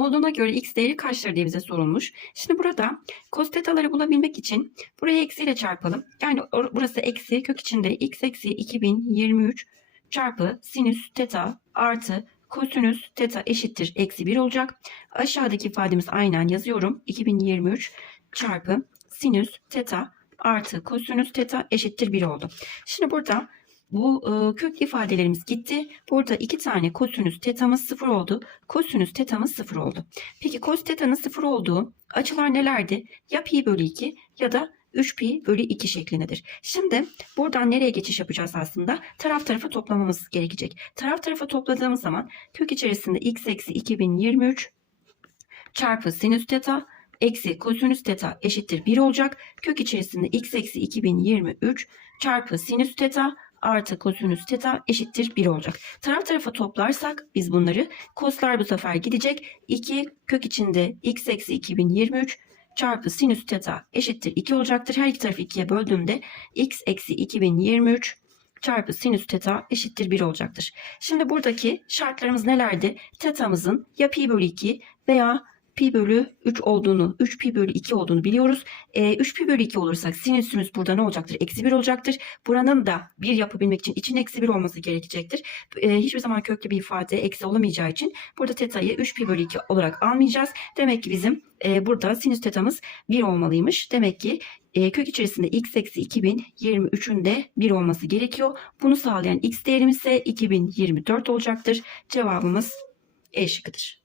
olduğuna göre x değeri kaçtır diye bize sorulmuş. Şimdi burada cos tetaları bulabilmek için buraya eksiyle çarpalım. Yani burası eksi kök içinde x eksi 2023 çarpı sinüs teta artı kosinüs teta eşittir eksi 1 olacak. Aşağıdaki ifademiz aynen yazıyorum. 2023 çarpı sinüs teta artı kosinüs teta eşittir 1 oldu. Şimdi burada bu e, kök ifadelerimiz gitti. Burada iki tane kosinüs tetamız 0 oldu. Kosinüs tetamız 0 oldu. Peki cos tetanın 0 olduğu açılar nelerdi? Ya pi bölü 2 ya da 3 pi bölü 2 şeklindedir. Şimdi buradan nereye geçiş yapacağız aslında? Taraf tarafa toplamamız gerekecek. Taraf tarafa topladığımız zaman kök içerisinde x eksi 2023 çarpı sinüs teta eksi kosinüs teta eşittir 1 olacak. Kök içerisinde x eksi 2023 çarpı sinüs teta artı kosinüs teta eşittir 1 olacak. Taraf tarafa toplarsak biz bunları koslar bu sefer gidecek. 2 kök içinde x eksi 2023 çarpı sinüs teta eşittir 2 olacaktır. Her iki tarafı 2'ye böldüğümde x eksi 2023 çarpı sinüs teta eşittir 1 olacaktır. Şimdi buradaki şartlarımız nelerdi? Tetamızın ya pi bölü 2 veya pi bölü 3 olduğunu, 3 pi bölü 2 olduğunu biliyoruz. E, 3 pi bölü 2 olursak sinüsümüz burada ne olacaktır? Eksi 1 olacaktır. Buranın da 1 yapabilmek için için eksi 1 olması gerekecektir. E, hiçbir zaman köklü bir ifade eksi olamayacağı için burada teta'yı 3 pi bölü 2 olarak almayacağız. Demek ki bizim e, burada sinüs tetamız 1 olmalıymış. Demek ki e, kök içerisinde x eksi 2023'ün de 1 olması gerekiyor. Bunu sağlayan x değerimiz ise 2024 olacaktır. Cevabımız E şıkkıdır.